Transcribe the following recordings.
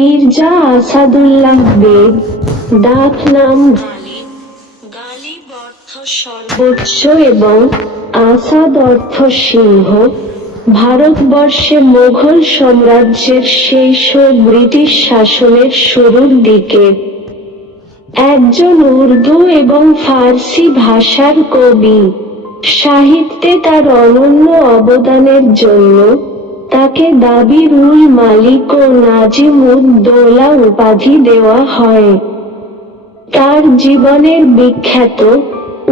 মির্জা আসাদুল্লাহ বেগ, ডাক নাম গালিব। গালিব অর্থ সর্বোচ্চ এবং আসাদ অর্থ সিংহ। ভারতবর্ষে মুঘল সাম্রাজ্যের শেষ ও ব্রিটিশ শাসনের শুরুর দিকে একজন উর্দু এবং ফার্সি ভাষার কবি। সাহিত্যে তার অনন্য অবদানের জন্য তাকে দাবির-উল মালিক ও নাজিম-উদ-দৌলা উপাধি দেওয়া হয়। তার জীবনের বিখ্যাত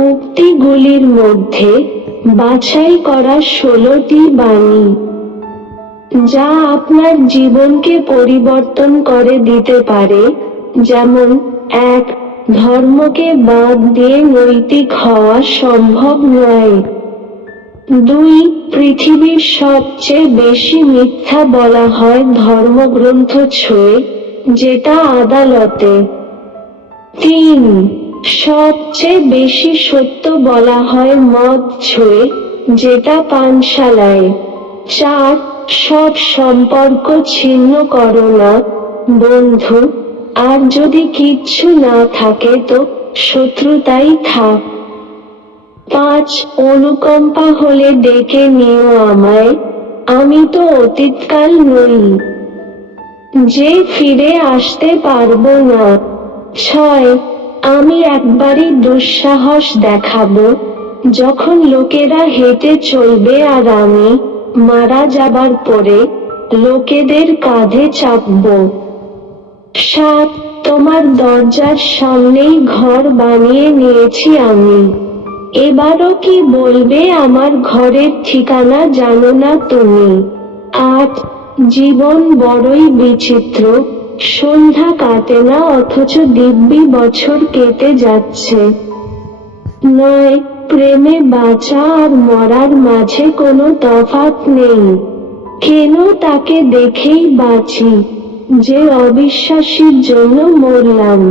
উক্তিগুলির মধ্যে বাছাই করা 16টি বাণী, যা আপনার জীবনকে পরিবর্তন করে দিতে পারে, যেমন 1. ধর্মকে বাদ দিয়ে নৈতিক হওয়া সম্ভব নয়। 2. পৃথিবীর সবচেয়ে বেশি মিথ্যা বলা হয় ধর্মগ্রন্থ ছুঁয়ে, যেটা আদালতে। 3. সবচেয়ে বেশি সত্য বলা হয় মদ ছুঁয়ে, যেটা পানশালায়। 4. সব সম্পর্ক ছিন্ন করো না, বন্ধু, আর যদি কিচ্ছু না থাকে তো শত্রুতাই থাক। 5. অনুকম্পা হলে ডেকে নিও আমায়, আমি তো অতীতকাল নই, যে ফিরে আসতে পারবো না। 6. আমি একবারই দুঃসাহস দেখাবো, যখন লোকেরা হেঁটে চলবে আর আমি মারা যাবার পরে লোকেদের কাঁধে চাপবো। 7. তোমার দরজার সামনেই ঘর বানিয়ে নিয়েছি আমি, এবারও কি বলবে আমার ঘরের ঠিকানা জানো না তুমি। 8. জীবন বড়ই বিচিত্র, সন্ধ্যা কাটে না অথচ দিব্যি বছর কেটে যাচ্ছে। 9. প্রেমে বাঁচা আর মরার মাঝে কোনো তফাৎ নেই, কেন তাকে দেখেই বাঁচি, যে অবিশ্বাসীর জন্য মরলাম।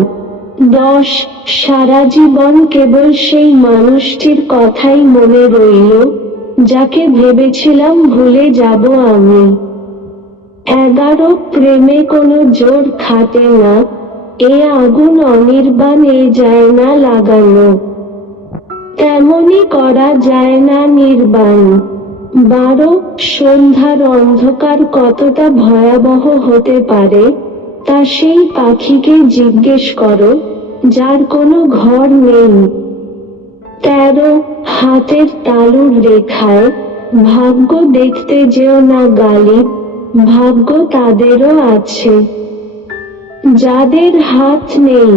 10. সারা জীবন কেবল সেই মানুষটির কথাই মনে রইল, যাকে ভেবেছিলাম ভুলে যাব আমি। 11. প্রেমে কোনো জোর খাটে না, এ আগুন অনির্বাণ এ যায় না লাগানো, তেমনি করা যায় না নির্বাণ। 12. সন্ধ্যার অন্ধকার কতটা ভয়াবহ হতে পারে, তা সেই পাখিকে জিজ্ঞেস করো, যার কোনো ঘর নেই। 13. হাতের তালুর রেখায় ভাগ্য দেখতে যেও না গালিব, ভাগ্য তাদেরও আছে, যাদের হাত নেই।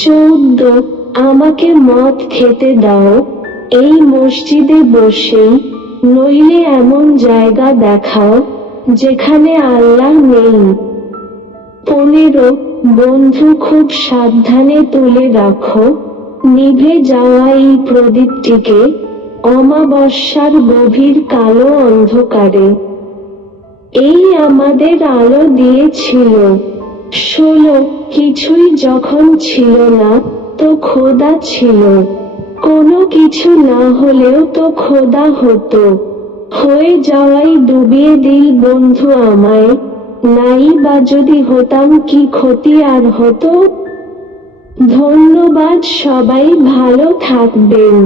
14. আমাকে মদ খেতে দাও, এই মসজিদে বসেই, নইলে এমন জায়গা দেখাও যেখানে আল্লাহ নেই। 15. বন্ধু খুব সাবধানে তুলে রাখো নিভে যাওয়া এই প্রদীপটিকে অমাবস্যার গভীর কালো অন্ধকারে, এই আমাদের আলো দিয়েছিল। 16. কিছুই যখন ছিল না তো খোদা ছিল, কোনো কিছু না হলেও তো খোদা হতো, হয়ে যাওয়াই ডুবিয়ে দিল বন্ধু আমায়, নাই বা যদি হতাম কি ক্ষতি আর হতো। ধন্যবাদ, সবাই ভালো থাকবেন।